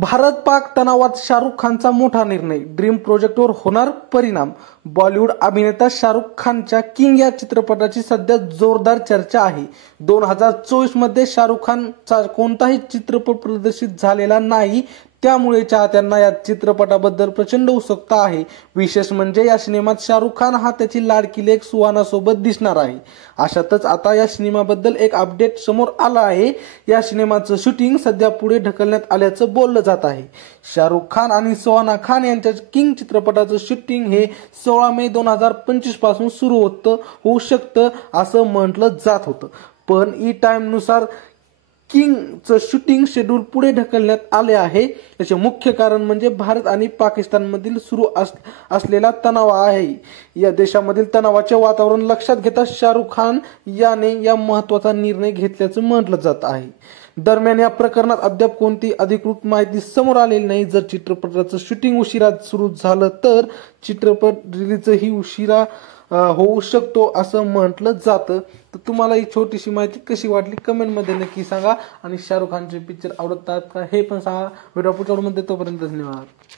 भारत पाक तणावात शाहरुख खानचा मोठा निर्णय, ड्रीम प्रोजेक्टवर होणार परिणाम। बॉलिवूड अभिनेता शाहरुख खानच्या किंग या चित्रपटाची सध्या जोरदार चर्चा आहे। 2024 मध्ये शाहरुख खानचा कोणताही चित्रपट प्रदर्शित झालेला नाही, त्यामुळे चाहत्यांना या चित्रपटाबद्दल प्रचंड उत्सुकता आहे। विशेष म्हणजे या सिनेमात शाहरुख खान हा त्याची लाडकी लेक सुहाना सोबत दिसणार आहे। अशातच आता या सिनेमाबद्दल एक अपडेट समोर आला आहे। या सिनेमाचं शूटिंग सध्या पुढे ढकलण्यात आल्याचं बोललं जात आहे। शाहरुख खान आणि सुहाना खान यांच्या किंग चित्रपटाचं शूटिंग हे 16 मे 2025 पासून सुरू होऊ शकतं असं म्हटलं जात होतं, पण ई टाइम नुसार किंगचं शूटिंग शेड्यूल पुढे ढकलण्यात आले आहे। याचे मुख्य कारण म्हणजे भारत आणि पाकिस्तानमधील सुरू असलेला तणाव आहे। या देशामधील तणावाचे वातावरण लक्षात घेता शाहरुख खान याने या महत्त्वाचा निर्णय घेतल्याचं म्हटलं जात आहे। दरम्यान या प्रकरणात अद्याप कोणती अधिकृत माहिती समोर आलेली नाही। जर चित्रपटाचं शूटिंग उशिरा सुरू झालं तर चित्रपट रिलीजही उशिरा होऊ शकतो असं म्हटलं जातं। तर तुम्हाला ही छोटीशी माहिती कशी वाटली कमेंटमध्ये नक्की सांगा, आणि शाहरुख खानचे पिक्चर आवडतात का हे पण सांगा। व्हिडिओ पुढच्या व्हिडिओमध्ये, तोपर्यंत धन्यवाद।